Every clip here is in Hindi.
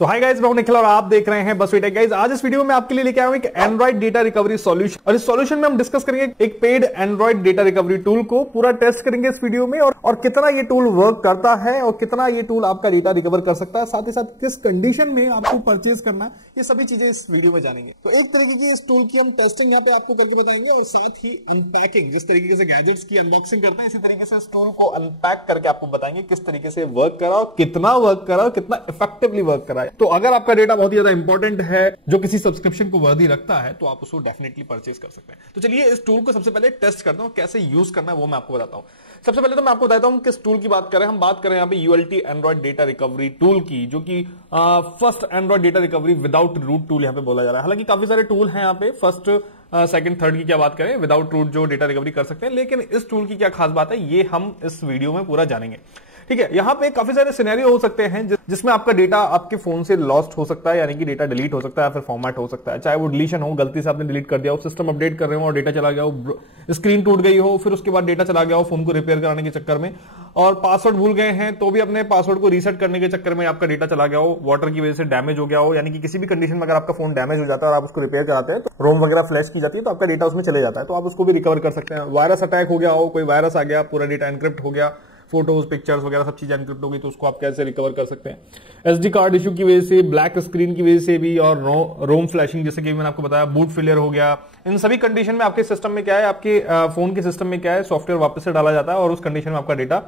तो हाय गाइस, मैं हूं निखिल और आप देख रहे हैं बस टेक गाइस। आज इस वीडियो में आपके लिए लेके आया हूं एक एंड्रॉइड डेटा रिकवरी सॉल्यूशन, और इस सॉल्यूशन में हम डिस्कस करेंगे एक paid Android data recovery tool को पूरा टेस्ट करेंगे इस वीडियो में, और कितना ये टूल वर्क करता है और कितना ये टूल आपका डेटा रिकवर कर सकता है, साथ ही साथ किस कंडीशन में आपको परचेज करना है, ये सभी चीजें इस वीडियो में जानेंगे। तो एक तरीके की इस टूल की हम टेस्टिंग यहाँ पे आपको करके बताएंगे और साथ ही अनपैकिंग, जिस तरीके से गैजेट्स की अनबॉक्सिंग करते हैं इसी तरीके से इस टूल को अनपैक करके आपको बताएंगे किस तरीके से वर्क करा और कितना वर्क करा और कितना इफेक्टिवली वर्क करा है। तो अगर आपका डेटा बहुत ही ज्यादा इंपॉर्टेंट है जो किसी सब्सक्रिप्शन को वर्दी रखता है तो आप उसको डेफिनेटली परचेज कर सकते हैं। तो चलिए इस टूल को सबसे पहले टेस्ट करता हूं, कैसे यूज करना है वो मैं आपको बताता हूं। सबसे पहले तो मैं आपको बताता हूं किस टूल की बात करें। हम बात करें यहाँ पे ULT Android data recovery tool की, जो कि first Android data recovery without root tool यहाँ पे बोला जा रहा है। हालांकि काफी सारे टूल हैं यहाँ पे, फर्स्ट सेकंड थर्ड की क्या बात करें, विदाउट रूट जो डेटा रिकवरी कर सकते हैं, लेकिन इस टूल की क्या खास बात है ये हम इस वीडियो में पूरा जानेंगे। ठीक है, यहां पे काफी सारे सिनेरियो हो सकते हैं जिसमें आपका डेटा आपके फोन से लॉस्ट हो सकता है, यानी कि डेटा डिलीट हो सकता है, फिर फॉर्मेट हो सकता है। चाहे वो डिलीशन हो, गलती से आपने डिलीट कर दिया हो, सिस्टम अपडेट कर रहे हो और डेटा चला गया हो, स्क्रीन टूट गई हो, फिर उसके बाद डेटा चला गया हो फोन को रिपेयर कराने के चक्कर में, और पासवर्ड भूल गए हैं तो भी अपने पासवर्ड को रीसेट करने के चक्कर में आपका डेटा चला गया हो, वाटर की वजह से डैमेज हो गया हो, यानी कि किसी भी कंडीशन में अगर आपका फोन डैमेज हो जाता है और आप उसको रिपेयर कराते हैं तो रोम वगैरह फ्लैश की जाती है तो आपका डेटा उसमें चले जाता है, तो आप उसको भी रिकवर कर सकते हैं। वायरस अटैक हो गया हो, कोई वायरस आ गया, पूरा डेटा एनक्रिप्ट हो गया, फोटोज पिक्चर्स वगैरह सब चीजें एनक्रिप्ट हो गई, तो उसको आप कैसे रिकवर कर सकते हैं। एसडी कार्ड इशू की वजह से, ब्लैक स्क्रीन की वजह से भी, और रोम फ्लैशिंग जैसे कि मैंने आपको बताया, बूट फेलियर हो गया, इन सभी कंडीशन में आपके सिस्टम में क्या है, आपके फोन के सिस्टम में क्या है, सॉफ्टवेयर वापस से डाला जाता है और उस कंडीशन में आपका डेटा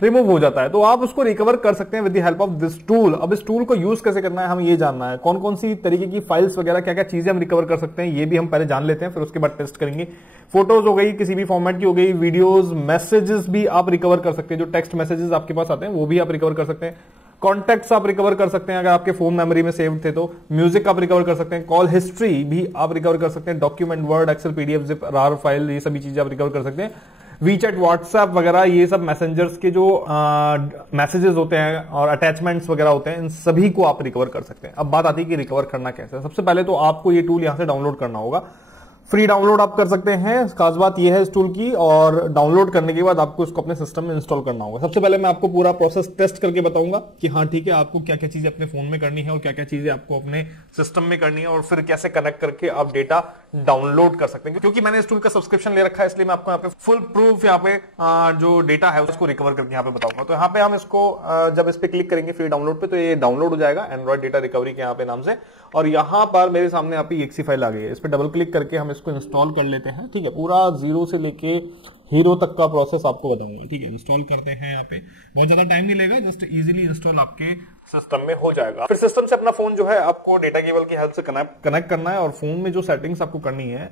रिमूव हो जाता है, तो आप उसको रिकवर कर सकते हैं with the help of this tool. अब इस टूल को यूज कैसे करना है हमें ये जानना है, कौन कौन सी तरीके की फाइल्स वगैरह क्या क्या चीजें हम रिकवर कर सकते हैं ये भी हम पहले जान लेते हैं, फिर उसके बाद टेस्ट करेंगे। फोटोज हो गई, किसी भी फॉर्मेट की हो गई, वीडियोस, मैसेजेस भी आप रिकवर कर सकते हैं, जो टेक्स्ट मैसेजेस आपके पास आते हैं वो भी आप रिकवर कर सकते हैं, कॉन्टैक्ट्स आप रिकवर कर सकते हैं अगर आपके फोन मेमोरी में सेव थे तो, म्यूजिक आप रिकवर कर सकते हैं, कॉल हिस्ट्री भी आप रिकवर कर सकते हैं, document, Word, Excel, PDF, zip, RAR file, ये सभी चीजें आप रिकवर कर सकते हैं। वीचैट, व्हाट्सएप वगैरह, ये सब मैसेंजर्स के जो मैसेजेस होते हैं और अटैचमेंट्स वगैरह होते हैं, इन सभी को आप रिकवर कर सकते हैं। अब बात आती है कि रिकवर करना कैसे है। सबसे पहले तो आपको ये टूल यहां से डाउनलोड करना होगा, फ्री डाउनलोड आप कर सकते हैं, खास बात यह है इस टूल की, और डाउनलोड करने के बाद आपको इसको अपने सिस्टम में इंस्टॉल करना होगा। सबसे पहले मैं आपको पूरा प्रोसेस टेस्ट करके बताऊंगा कि हाँ ठीक है, आपको क्या क्या चीजें अपने फोन में करनी है और क्या क्या चीजें आपको अपने सिस्टम में करनी है, और फिर कैसे कनेक्ट करके आप डेटा डाउनलोड कर सकते हैं। क्योंकि मैंने इस टूल का सब्सक्रिप्शन ले रखा है, इसलिए मैं आपको यहाँ पे फुल प्रूफ यहाँ पे जो डेटा है उसको रिकवर करके यहाँ पे बताऊंगा। तो यहाँ पे हम इसको जब इस पे क्लिक करेंगे फ्री डाउनलोड पे, तो ये डाउनलोड हो जाएगा एंड्रॉइड डेटा रिकवरी के यहाँ पे नाम से, और यहाँ पर मेरे सामने यहाँ पे एक्सी फाइल आ गई है। इस पे डबल क्लिक करके हम इसको इंस्टॉल कर लेते हैं। ठीक है, पूरा जीरो से लेके हीरो तक का प्रोसेस आपको बताऊंगा। ठीक है, इंस्टॉल करते हैं, यहाँ पे बहुत ज्यादा टाइम नहीं लेगा, जस्ट इजीली इंस्टॉल आपके सिस्टम में हो जाएगा। फिर सिस्टम से अपना फोन जो है आपको डेटा केबल की हेल्प से कनेक्ट करना है, और फोन में जो सेटिंग्स आपको करनी है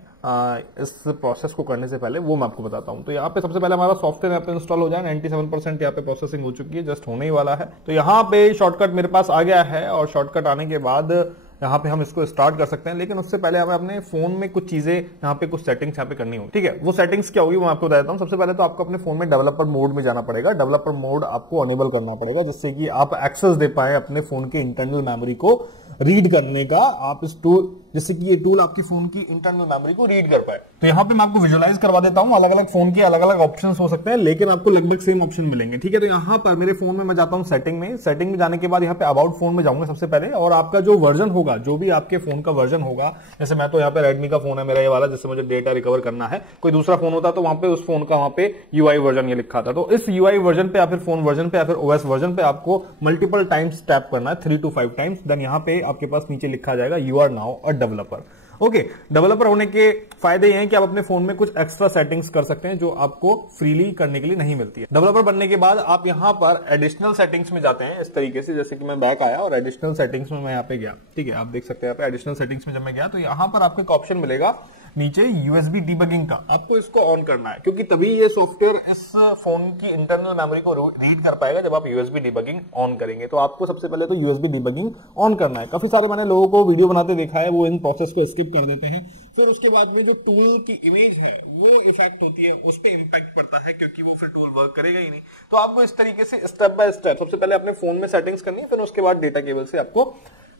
इस प्रोसेस को करने से पहले वो मैं आपको बताता हूं। तो यहाँ पे सबसे पहले हमारा सॉफ्टवेयर यहाँ पे इंस्टॉल हो जाए, 97% यहाँ पे प्रोसेसिंग हो चुकी है, जस्ट होने ही वाला है। तो यहाँ पे शॉर्टकट मेरे पास आ गया है, और शॉर्टकट आने के बाद यहाँ पे हम इसको स्टार्ट कर सकते हैं, लेकिन उससे पहले हमें अपने फोन में कुछ चीजें यहाँ पे, कुछ सेटिंग्स यहाँ पे करनी होगी। ठीक है, वो सेटिंग्स क्या होगी वो मैं आपको बता देता हूँ। सबसे पहले तो आपको अपने फोन में डेवलपर मोड में जाना पड़ेगा, डेवलपर मोड आपको अनेबल करना पड़ेगा, जिससे कि आप एक्सेस दे पाए अपने फोन के इंटरनल मेमोरी को रीड करने का। आप इस टूल, जिससे कि ये टूल आपके फोन की इंटरनल मेमोरी को रीड कर पाए। तो यहाँ पे मैं आपको विजुअलाइज करवा देता हूँ, अलग अलग फोन के अलग अलग ऑप्शंस हो सकते हैं, लेकिन आपको लगभग सेम ऑप्शन मिलेंगे। ठीक है, तो यहाँ पर मेरे फोन में मैं जाता हूँ सेटिंग में, सेटिंग में जाने के बाद यहाँ पे अबाउट फोन में जाऊंगा सबसे पहले, और आपका जो वर्जन होगा, जो भी आपके फोन का वर्जन होगा, जैसे मैं तो यहाँ पे रेडमी का फोन है मेरा ये वाला, जिससे मुझे डेटा रिकवर करना है। कोई दूसरा फोन होता तो वहां पे उस फोन का वहां पे यूआई वर्जन ये लिखा था, तो इस यूआई वर्जन पे या फिर फोन वर्जन पे या फिर ओएस वर्जन पे आपको मल्टीपल टाइम्स टैप करना है, 3 to 5 टाइम्स। देन यहाँ पे आपके पास नीचे लिखा जाएगा you are now a developer. Okay, developer होने के फायदे ये हैं कि आप अपने फोन में कुछ एक्स्ट्रा सेटिंग्स कर सकते हैं जो आपको फ्रीली करने के लिए नहीं मिलती है। डेवलपर बनने के बाद आप यहाँ पर एडिशनल सेटिंग्स में जाते हैं इस तरीके से, जैसे कि मैं बैक आया और एडिशनल सेटिंग्स में मैं यहाँ पे गया। ठीक है, आप देख सकते हैं यहाँ पे एडिशनल सेटिंग्स में जब मैं गया तो यहाँ पर आपको एक ऑप्शन मिलेगा नीचे यूएसबी डीबगिंग का, आपको इसको ऑन करना है, क्योंकि तभी ये सॉफ्टवेयर इस फोन की इंटरनल मेमोरी को रीड कर पाएगा जब आप यूएसबी डीबगिंग ऑन करेंगे। तो आपको सबसे पहले तो यूएसबी डीबगिंग ऑन करना है। काफी सारे मैंने लोगों को वीडियो बनाते देखा है, वो इन प्रोसेस को स्किप कर देते हैं, फिर उसके बाद में जो टूल की इमेज है वो इफेक्ट होती है, उस पर इंपैक्ट पड़ता है, क्योंकि वो फिर टूल वर्क करेगा ही नहीं। तो आपको इस तरीके से स्टेप बाय स्टेप सबसे पहले अपने फोन में सेटिंग्स करनी है, फिर उसके बाद डेटा केबल से आपको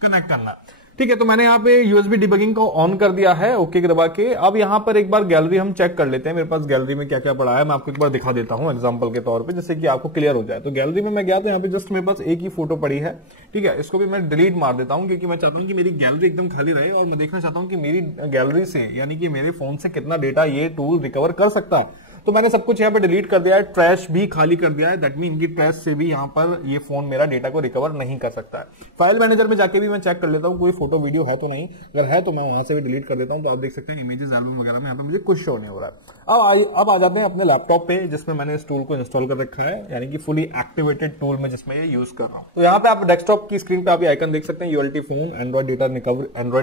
कनेक्ट करना। ठीक है, तो मैंने यहाँ पे यूएसबी डिबगिंग को ऑन कर दिया है, ओके दबा के। अब यहाँ पर एक बार गैलरी हम चेक कर लेते हैं, मेरे पास गैलरी में क्या क्या पड़ा है मैं आपको एक बार दिखा देता हूँ एग्जांपल के तौर पे, जिससे कि आपको क्लियर हो जाए। तो गैलरी में मैं गया तो यहाँ पे जस्ट मेरे पास एक ही फोटो पड़ी है, ठीक है। इसको भी मैं डिलीट मार देता हूँ क्योंकि मैं चाहता हूँ कि मेरी गैलरी एकदम खाली रहे और मैं देखना चाहता हूँ कि मेरी गैलरी से यानी कि मेरे फोन से कितना डेटा ये टूल रिकवर कर सकता है। तो मैंने सब कुछ यहाँ पे डिलीट कर दिया है, ट्रैश भी खाली कर दिया है। दैट मीन कि ट्रैश से भी यहाँ पर ये फोन मेरा डेटा को रिकवर नहीं कर सकता है। फाइल मैनेजर में जाके भी मैं चेक कर लेता हूँ कोई फोटो वीडियो है तो नहीं, अगर है तो मैं वहां से भी डिलीट कर देता हूँ। तो आप देख सकते हैं इमेजेस एल्बम वगैरह में यहाँ पे मुझे कुछ शो नहीं हो रहा है। अब आ जाते हैं अपने लैपटॉप पे जिसमें मैंने इस टूल को इंस्टॉल कर रखा है, यानी कि फुली एक्टिवेटेड टूल में जिसमें ये यूज कर रहा हूँ। तो यहाँ पे आप डेस्कटॉप की स्क्रीन पे आप आइकन देख सकते हैं यूएलटी फोन एंड्रॉइड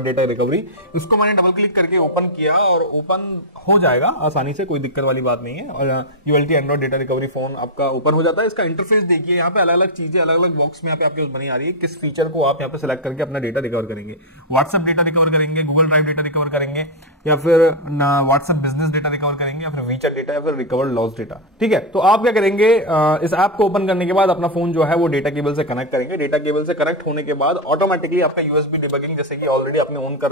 डेटा रिकवरी। इसको मैंने डबल क्लिक करके ओपन किया और ओपन हो जाएगा आसानी से, कोई दिक्कत वाली बात नहीं है। और यूएलटी एंड्रॉइड डेटा रिकवरी फोन आपका ओपन हो जाता है। इसका इंटरफेस देखिए, यहाँ पे अलग अलग चीजें अलग अलग बॉक्स में यहाँ पे आपके बनी आ रही है, किस फीचर को आप यहाँ पे सिलेक्ट करके अपना डेटा रिकवर करेंगे। व्हाट्सएप डेटा रिकवर करेंगे, गूगल ड्राइव डेटा रिकवर करेंगे, या फिर व्हाट्सएप बिजनेस डेटा रिकवर करेंगे, या फिर वीचैट डेटा, या फिर रिकवर लॉस डेटा। ठीक है, तो आप क्या करेंगे, इस ऐप को ओपन करने के बाद अपना फोन जो है वो डेटा केबल से कनेक्ट करेंगे। डेटा केबल से कनेक्ट होने के बाद ऑटोमेटिकली आपका यूएसबी डिबगिंग जैसे कि ऑलरेडी आपने ऑन कर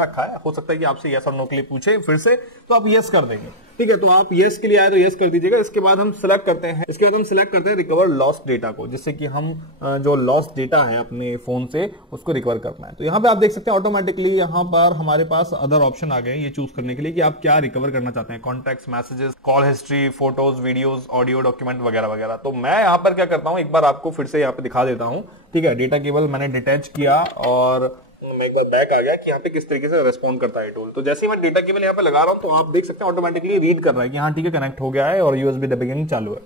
रखा है, हो सकता है कि आपसे यस और नो के लिए पूछे फिर से, तो आप यस कर देंगे। ठीक है, तो आप यस के लिए आए तो यस कर दीजिएगा। इसके बाद हम सिलेक्ट करते हैं रिकवर लॉस्ट डेटा को, जिससे कि हम जो लॉस्ट डेटा है अपने फोन से उसको रिकवर करना है। तो यहाँ पे आप देख सकते हैं ऑटोमेटिकली यहाँ पर हमारे पास अदर ऑप्शन आ गए ये चूज करने के लिए कि आप क्या रिकवर करना चाहते हैं, contacts, messages, call history, photos, videos, audio, document वगैरह वगैरह। तो मैं यहाँ पर क्या करता हूँ, एक बार आपको फिर से यहाँ पे दिखा देता हूँ। ठीक है, डेटा केबल मैंने डिटैच किया और मैं एक बार बैक आ गया कि यहाँ पे किस तरीके से रेस्पॉन्ड करता है टूल। तो जैसे ही मैं डेटा केबल यहाँ पे लगा रहा हूँ तो आप देख सकते हैं ऑटोमेटिकली रीड कर रहा है कि हाँ ठीक है कनेक्ट हो गया है और यूएसबी डिबगिंग चालू है।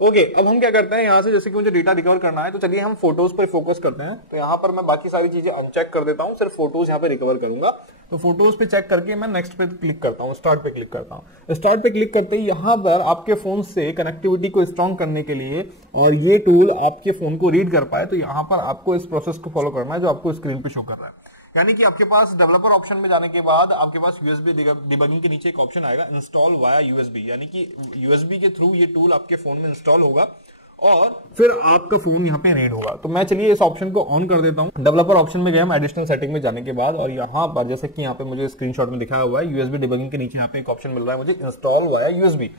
ओके, अब हम क्या करते हैं यहाँ से, जैसे कि मुझे डेटा रिकवर करना है तो चलिए हम फोटोज पर फोकस करते हैं। तो यहाँ पर मैं बाकी सारी चीजें अनचेक कर देता हूँ, सिर्फ फोटोज यहाँ पे रिकवर करूंगा। तो फोटोज पे चेक करके मैं नेक्स्ट पे क्लिक करता हूँ, स्टार्ट पे क्लिक करता हूँ। स्टार्ट पे क्लिक करते ही यहाँ पर आपके फोन से कनेक्टिविटी को स्ट्रॉन्ग करने के लिए और ये टूल आपके फोन को रीड कर पाए, तो यहाँ पर आपको इस प्रोसेस को फॉलो करना है जो आपको स्क्रीन पे शो कर रहा है। यानी कि आपके पास डेवलपर ऑप्शन में जाने के बाद आपके पास यूएसबी डिबगिंग के नीचे एक ऑप्शन आएगा इंस्टॉल वाया यूएसबी, यानी कि यूएसबी के थ्रू ये टूल आपके फोन में इंस्टॉल होगा और फिर आपका फोन यहाँ पे रीड होगा। तो मैं चलिए इस ऑप्शन को ऑन कर देता हूँ। डेवलपर ऑप्शन में गए हम एडिशनल सेटिंग में जाने के बाद और यहाँ पर जैसे कि यहाँ पे मुझे स्क्रीनशॉट में दिखाया हुआ है यूएसबी डिबगिंग के नीचे यहाँ पे एक ऑप्शन मिल रहा है मुझे इंस्टॉल वाया यूएसबी।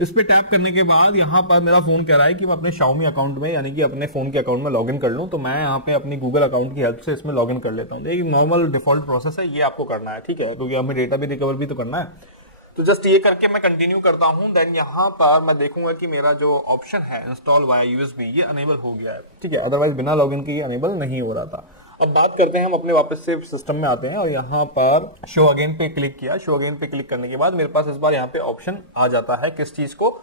इस पे टैप करने के बाद यहाँ पर मेरा फोन कह रहा है कि मैं अपने Xiaomi अकाउंट में यानी कि अपने फोन के अकाउंट में लॉगिन कर लूं। तो मैं यहाँ पे अपनी गूगल अकाउंट की हेल्प से इसमें लॉगिन कर लेता हूँ। एक नॉर्मल डिफॉल्ट प्रोसेस है, ये आपको करना है, ठीक है, क्योंकि हमें डेटा भी रिकवर भी तो करना है। तो जस्ट ये करके मैं कंटिन्यू करता हूँ। देन यहाँ पर मैं देखूंगा कि मेरा जो ऑप्शन है इंस्टॉल वाया यूएसबी ये अनेबल हो गया है, ठीक है, अदरवाइज बिना लॉगिन के ये अनेबल नहीं हो रहा था। अब बात करते हैं हम अपने वापस से सिस्टम में आते हैं और यहाँ पर शो अगेन पे क्लिक किया। शो अगेन पे क्लिक करने के बाद मेरे पास इस बार यहाँ पे ऑप्शन आ जाता है किस चीज को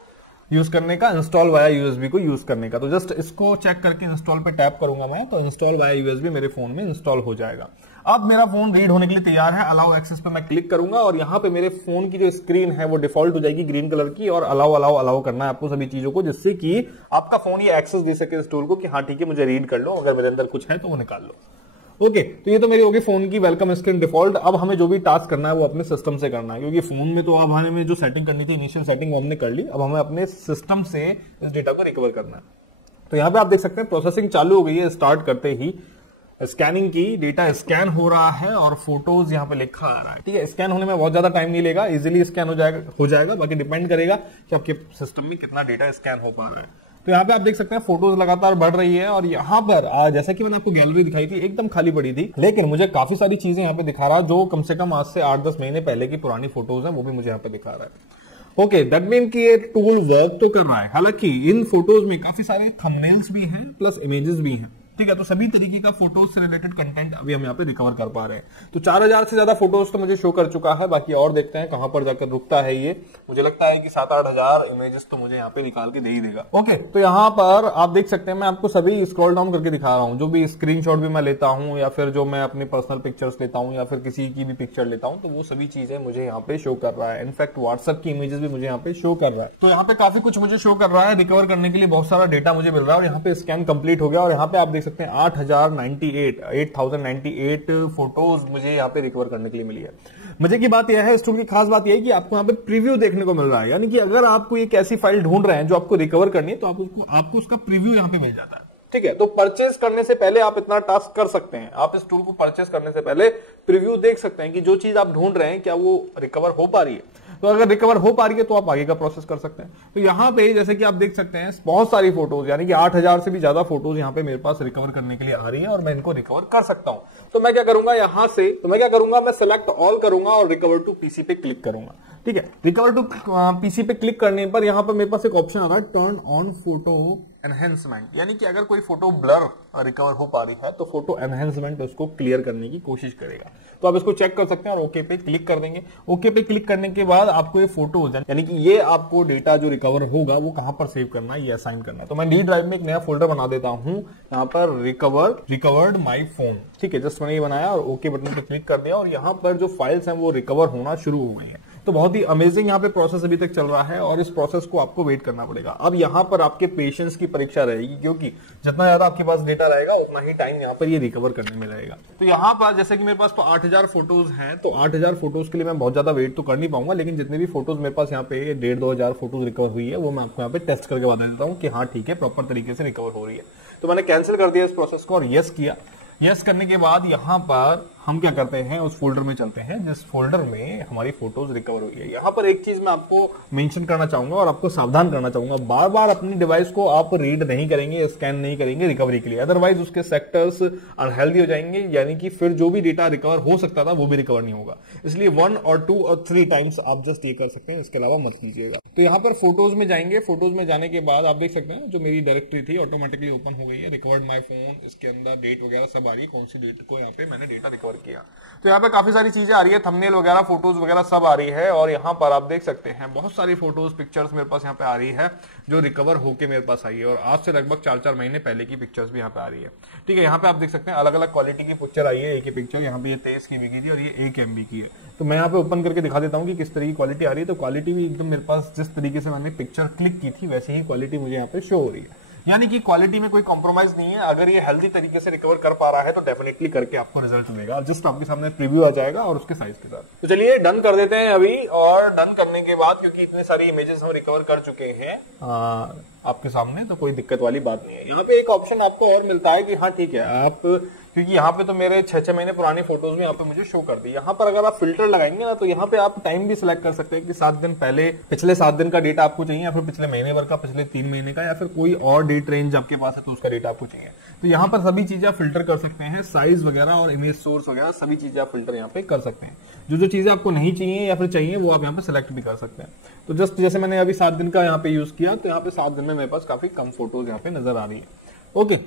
यूज करने का, इंस्टॉल वाया यूएसबी को यूज करने का। तो जस्ट इसको चेक करके इंस्टॉल पे टैप करूंगा मैं, तो इंस्टॉल वाया यूएसबी मेरे फोन में इंस्टॉल हो जाएगा। अब मेरा फोन रीड होने के लिए तैयार है। अलाउ एक्सेस पे मैं क्लिक करूंगा और यहाँ पे मेरे फोन की जो स्क्रीन है वो डिफॉल्ट हो जाएगी ग्रीन कलर की और अलाउ करना है आपको सभी चीजों को, जिससे कि आपका फोन ये एक्सेस दे सके इस टूल को कि हाँ ठीक है मुझे रीड कर लो, अगर मेरे अंदर कुछ है तो वो निकाल लो। ओके, तो ये तो मेरी होगी फोन की वेलकम स्क्रीन डिफॉल्ट। अब हमें जो भी टास्क करना है वो अपने सिस्टम से करना है, क्योंकि फोन में तो अब हमें जो सेटिंग करनी थी इनिशियल सेटिंग वो हमने कर ली। अब हमें अपने सिस्टम से इस डेटा को रिकवर करना है। तो यहाँ पे आप देख सकते हैं प्रोसेसिंग चालू हो गई है। स्टार्ट करते ही स्कैनिंग की, डेटा स्कैन हो रहा है और फोटोज यहाँ पे लिखा आ रहा है, ठीक है। स्कैन होने में बहुत ज्यादा टाइम नहीं लेगा, इजीली स्कैन हो जाएगा। बाकी डिपेंड करेगा कि आपके सिस्टम में कितना डेटा स्कैन हो पा रहा है। तो यहाँ पे आप देख सकते हैं फोटोज लगातार बढ़ रही है और यहाँ पर जैसा कि मैंने आपको गैलरी दिखाई थी एकदम खाली पड़ी थी, लेकिन मुझे काफी सारी चीजें यहाँ पे दिखा रहा है जो कम से कम आज से 8-10 महीने पहले की पुरानी फोटोज हैं वो भी मुझे यहाँ पे दिखा रहा है। ओके, दैट मीन कि ये टूल वर्क तो कर रहा है। हालांकि इन फोटोज में काफी सारे थंबनेल्स भी हैं प्लस इमेजेस भी हैं, ठीक है। तो सभी तरीके का फोटोज से रिलेटेड कंटेंट अभी हम यहाँ पे रिकवर कर पा रहे हैं। तो 4000 से ज्यादा फोटोज तो मुझे शो कर चुका है। बाकी और देखते हैं कहां पर जाकर रुकता है ये। मुझे लगता है कि 7-8 हजार इमेजेस तो मुझे यहाँ पे निकाल के दे ही देगा। ओके, तो यहाँ पर आप देख सकते हैं मैं आपको सभी स्क्रॉल डाउन करके दिखा रहा हूँ। जो भी स्क्रीनशॉट भी मैं लेता हूँ या फिर जो मैं अपनी पर्सनल पिक्चर्स लेता हूँ या फिर किसी की भी पिक्चर लेता हूँ, तो वो सभी चीजें मुझे यहाँ पे शो कर रहा है। इनफैक्ट व्हाट्सएप की इमेजेस भी मुझे यहाँ पे शो कर रहा है। तो यहाँ पे काफी कुछ मुझे शो कर रहा है। रिकवर करने के लिए बहुत सारा डेटा मुझे मिल रहा है और यहाँ पे स्कैन कंप्लीट हो गया और यहाँ पे आप देख सकते हैं 8098 फोटोज मुझे यहाँ पे रिकवर करने के लिए मिली है। मजे की बात यह है, इस टूल की खास बात यह है कि आपको यहाँ पे प्रीव्यू देखने को मिल रहा है। यानी कि अगर आपको एक ऐसी फाइल ढूंढ रहे हैं जो आपको रिकवर करनी है तो आपको उसका प्रीव्यू यहाँ पे मिल जाता है, ठीक है। तो परचेज करने से पहले आप इतना टास्क कर सकते हैं, आप इस टूल को परचेज करने से पहले प्रीव्यू देख सकते हैं कि जो चीज आप ढूंढ रहे हैं क्या वो रिकवर हो पा रही है। तो अगर रिकवर हो पा रही है तो आप आगे का प्रोसेस कर सकते हैं। तो यहाँ पे जैसे कि आप देख सकते हैं बहुत सारी फोटोज, यानी कि 8000 से भी ज्यादा फोटोज यहाँ पे मेरे पास रिकवर करने के लिए आ रही है और मैं इनको रिकवर कर सकता हूं। तो मैं क्या करूंगा, यहां से मैं सेलेक्ट ऑल करूंगा और रिकवर टू पीसी पे क्लिक करूंगा। ठीक है, रिकवर टू पीसी पे क्लिक करने पर यहां पर मेरे पास एक ऑप्शन आ रहा है टर्न ऑन फोटो एनहेंसमेंट, यानी कि अगर कोई फोटो ब्लर रिकवर हो पा रही है तो फोटो एनहेंसमेंट उसको क्लियर करने की कोशिश करेगा। तो आप इसको चेक कर सकते हैं और ओके पे क्लिक कर देंगे। ओके पे क्लिक करने के बाद आपको ये फोटो यानी कि ये आपको डेटा जो रिकवर होगा वो कहां पर सेव करना है, ये असाइन करना है। तो मैं डी ड्राइव में एक नया फोल्डर बना देता हूं, यहाँ पर रिकवर्ड माई फोन। ठीक है, जस्ट मैंने ये बनाया और ओके बटन पे क्लिक कर दिया और यहाँ पर जो फाइल्स हैं वो रिकवर होना शुरू हो गए हैं। तो बहुत ही अमेजिंग यहाँ पे प्रोसेस अभी तक चल रहा है और इस प्रोसेस को आपको वेट करना पड़ेगा। अब यहाँ पर आपके पेशेंस की परीक्षा रहेगी, क्योंकि जितना ज्यादा आपके पास डेटा रहेगा उतना ही टाइम यहाँ पर ये रिकवर करने में रहेगा। तो यहाँ पर जैसे कि मेरे पास तो 8000 फोटोज हैं, तो 8000 फोटोज के लिए मैं बहुत ज्यादा वेट तो कर नहीं पाऊंगा, लेकिन जितने भी फोटोज मेरे पास यहाँ पे 1500-2000 फोटोज रिकवर हुई है वो मैं आपको यहाँ पे टेस्ट करके बता देता हूँ कि हाँ ठीक है, प्रॉपर तरीके से रिकवर हो रही है। तो मैंने कैंसिल कर दिया इस प्रोसेस को और यस किया। यस करने के बाद यहाँ पर हम क्या करते हैं, उस फोल्डर में चलते हैं जिस फोल्डर में हमारी फोटोज रिकवर हुई है। यहाँ पर एक चीज मैं आपको मेंशन करना चाहूंगा और आपको सावधान करना चाहूंगा, बार बार अपनी डिवाइस को आप रीड नहीं करेंगे, स्कैन नहीं करेंगे रिकवरी के लिए, अदरवाइज उसके सेक्टर्स अनहेल्दी हो जाएंगे, यानी कि फिर जो भी डेटा रिकवर हो सकता था वो भी रिकवर नहीं होगा। इसलिए 1 और 2 और 3 टाइम्स आप जस्ट ये कर सकते हैं, इसके अलावा मत कीजिएगा। तो यहाँ पर फोटोज में जाएंगे, फोटोज में जाने के बाद आप देख सकते हैं जो मेरी डायरेक्टरी थी ऑटोमेटिकली ओपन हो गई है, रिकवर्ड माई फोन, इसके अंदर डेट वगैरह सब आ रही है, कौन सी डेट को यहाँ पे मैंने डेटा रिकवर किया। तो यहाँ पे काफी सारी चीजें आ रही है, थंबनेल वगैरह, फोटोज वगैरह सब आ रही है और यहाँ पर आप देख सकते हैं बहुत सारी फोटोज पिक्चर्स मेरे पास यहाँ पे आ रही है जो रिकवर होके मेरे पास आई है और आज से लगभग 4-4 महीने पहले की पिक्चर्स भी यहाँ पे आ रही है। ठीक है, यहाँ पे आप देख सकते हैं अलग अलग क्वालिटी की पिक्चर आई है। एक ही पिक्चर यहाँ पे ये 23 KB की थी और ये 1 MB की है। तो मैं यहाँ पे ओपन करके दिखा देता हूँ कि किस तरह की क्वालिटी आ रही है। तो क्वालिटी भी एकदम मेरे पास जिस तरीके से मैंने पिक्चर क्लिक की थी वैसे ही क्वालिटी मुझे यहाँ पे शो हो रही है, यानी कि क्वालिटी में कोई कॉम्प्रोमाइज नहीं है। अगर ये हेल्दी तरीके से रिकवर कर पा रहा है तो डेफिनेटली करके आपको रिजल्ट मिलेगा, जस्ट आपके सामने प्रीव्यू आ जाएगा और उसके साइज के साथ। तो चलिए डन कर देते हैं अभी, और डन करने के बाद क्योंकि इतने सारी इमेजेस हम रिकवर कर चुके हैं आपके सामने, तो कोई दिक्कत वाली बात नहीं है। यहाँ पे एक ऑप्शन आपको और मिलता है कि हाँ ठीक है, आप क्योंकि यहाँ पे तो मेरे 6-6 महीने पुरानी फोटोज में यहाँ पे मुझे शो कर दी। यहाँ पर अगर आप फिल्टर लगाएंगे ना तो यहाँ पे आप टाइम भी सिलेक्ट कर सकते हैं कि 7 दिन पहले, पिछले 7 दिन का डेटा आपको चाहिए या फिर पिछले महीने भर का, पिछले 3 महीने का, या फिर कोई और डेट रेंज आपके पास है तो उसका डेटा आपको चाहिए। तो यहाँ पर सभी चीजें आप फिल्टर कर सकते हैं, साइज वगैरह और इमेज सोर्स वगैरह सभी चीजें आप फिल्टर यहाँ पे कर सकते हैं। जो चीजें आपको नहीं चाहिए या फिर चाहिए वो आप यहाँ पे सिलेक्ट भी कर सकते हैं। तो जस्ट जैसे मैंने अभी 7 दिन का यहाँ पे यूज किया तो यहाँ पे 7 दिन में मेरे पास काफी कम फोटोज यहाँ पे नजर आ रही है। ओके,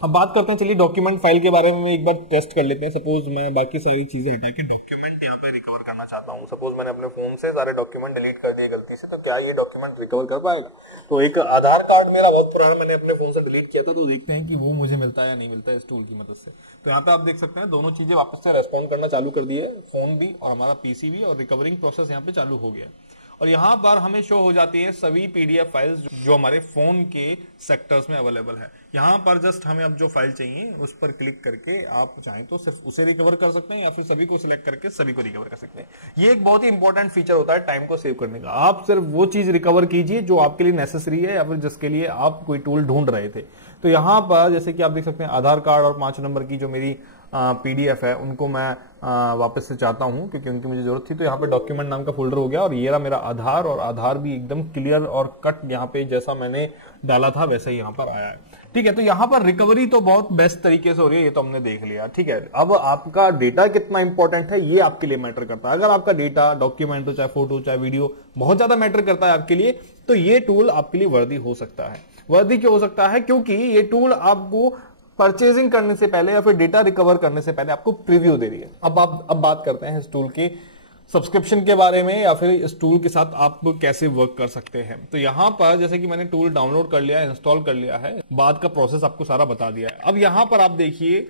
अब बात करते हैं, चलिए डॉक्यूमेंट फाइल के बारे में एक बार टेस्ट कर लेते हैं। सपोज मैं बाकी सारी चीजें हटा के डॉक्यूमेंट यहाँ पे रिकवर करना चाहता हूँ। सपोज मैंने अपने फोन से सारे डॉक्यूमेंट डिलीट कर दिए गलती से, तो क्या ये डॉक्यूमेंट रिकवर कर पाएगा? तो एक आधार कार्ड मेरा बहुत पुराना मैंने अपने फोन से डिलीट किया था, तो देखते हैं कि वो मुझे मिलता है या नहीं मिलता है इस टूल की मदद से। तो यहाँ पे आप देख सकते हैं दोनों चीजें वापस से रेस्पॉन्ड करना चालू कर दी है, फोन भी और हमारा पीसी भी, और रिकवरिंग प्रोसेस यहाँ पे चालू हो गया। और यहाँ पर हमें शो हो जाती है सभी PDF फाइल्स जो हमारे फोन के सेक्टर्स में अवेलेबल है। यहाँ पर जस्ट हमें अब जो फाइल चाहिए उस पर क्लिक करके आप चाहें तो सिर्फ उसे रिकवर कर सकते हैं या फिर सभी को सिलेक्ट करके सभी को रिकवर कर सकते हैं। ये एक बहुत ही इंपॉर्टेंट फीचर होता है टाइम को सेव करने का। आप सिर्फ वो चीज रिकवर कीजिए जो आपके लिए नेसेसरी है या फिर जिसके लिए आप कोई टूल ढूंढ रहे थे। तो यहाँ पर जैसे कि आप देख सकते हैं आधार कार्ड और 5 नंबर की जो मेरी PDF है उनको मैं वापस से चाहता हूं क्योंकि उनकी मुझे जरूरत थी। तो यहाँ पे डॉक्यूमेंट नाम का फोल्डर हो गया और ये रहा मेरा आधार, और आधार भी एकदम क्लियर और कट यहाँ पे जैसा मैंने डाला था वैसा ही यहाँ पर आया है। ठीक है, तो यहाँ पर रिकवरी तो बहुत बेस्ट तरीके से हो रही है, ये तो हमने देख लिया। ठीक है, अब आपका डेटा कितना इंपॉर्टेंट है ये आपके लिए मैटर करता है। अगर आपका डेटा, डॉक्यूमेंट हो, चाहे फोटो चाहे वीडियो, बहुत ज्यादा मैटर करता है आपके लिए, तो ये टूल आपके लिए वर्दी हो सकता है। वर्दी क्यों हो सकता है? क्योंकि ये टूल आपको परचेजिंग करने से पहले या फिर डेटा रिकवर करने से पहले आपको प्रीव्यू दे रही है। अब बात करते हैं इस टूल की सब्सक्रिप्शन के बारे में या फिर इस टूल के साथ आप कैसे वर्क कर सकते हैं। तो यहाँ पर जैसे कि मैंने टूल डाउनलोड कर लिया है, इंस्टॉल कर लिया है, बाद का प्रोसेस आपको सारा बता दिया है। अब यहाँ पर आप देखिए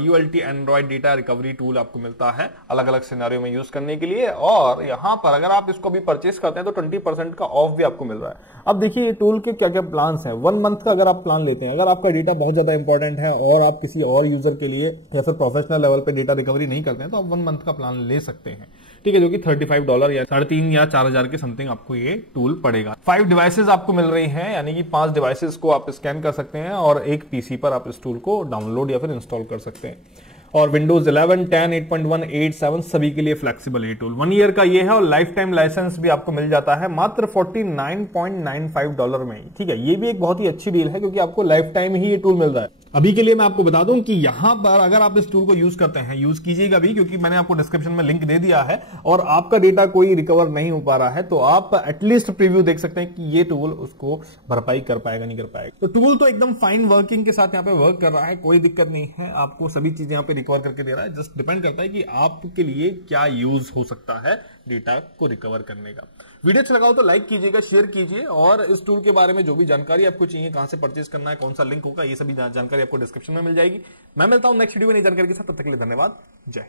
ULT Android data recovery tool आपको मिलता है अलग अलग सिनेरियो में यूज करने के लिए, और यहाँ पर अगर आप इसको भी परचेस करते हैं तो 20% का ऑफ भी आपको मिल रहा है। अब देखिए ये टूल के क्या क्या प्लान हैं। 1 मंथ का अगर आप प्लान लेते हैं, अगर आपका डेटा बहुत ज्यादा इंपॉर्टेंट है और आप किसी और यूजर के लिए या फिर प्रोफेशनल लेवल पे डेटा रिकवरी नहीं करते हैं तो आप 1 मंथ का प्लान ले सकते हैं। ठीक है, जो कि $35 या $3,500 या 4,000 के समथिंग आपको ये टूल पड़ेगा। 5 डिवाइसेस आपको मिल रही हैं, यानी कि 5 डिवाइसेस को आप स्कैन कर सकते हैं और एक पीसी पर आप इस टूल को डाउनलोड या फिर इंस्टॉल कर सकते हैं। और विंडोज 11, 10, 8.1, 8, 7 सभी के लिए फ्लेक्सिबल ये टूल 1 ईयर का ये है और लाइफ टाइम लाइसेंस भी आपको मिल जाता है मात्र $49.95 में। ठीक है, ये भी एक बहुत ही अच्छी डील है क्योंकि आपको लाइफ टाइम ही ये टूल मिल रहा है। अभी के लिए मैं आपको बता दूं कि यहां पर अगर आप इस टूल को यूज करते हैं, यूज कीजिएगा भी क्योंकि मैंने आपको डिस्क्रिप्शन में लिंक दे दिया है, और आपका डेटा कोई रिकवर नहीं हो पा रहा है तो आप एटलीस्ट प्रीव्यू देख सकते हैं कि ये टूल उसको भरपाई कर पाएगा नहीं कर पाएगा। तो टूल तो एकदम फाइन वर्किंग के साथ यहाँ पे वर्क कर रहा है, कोई दिक्कत नहीं है, आपको सभी चीजें यहाँ पे रिकवर करके दे रहा है। जस्ट डिपेंड करता है कि आपके लिए क्या यूज हो सकता है डेटा को रिकवर करने का। वीडियो अच्छा लगा हो तो लाइक कीजिएगा, शेयर कीजिए, और इस टूल के बारे में जो भी जानकारी आपको चाहिए, कहां से परचेज करना है, कौन सा लिंक होगा, ये सभी जानकारी आपको डिस्क्रिप्शन में मिल जाएगी। मैं मिलता हूं नेक्स्ट वीडियो में नई जानकारी के साथ, तब तक के लिए धन्यवाद, जय।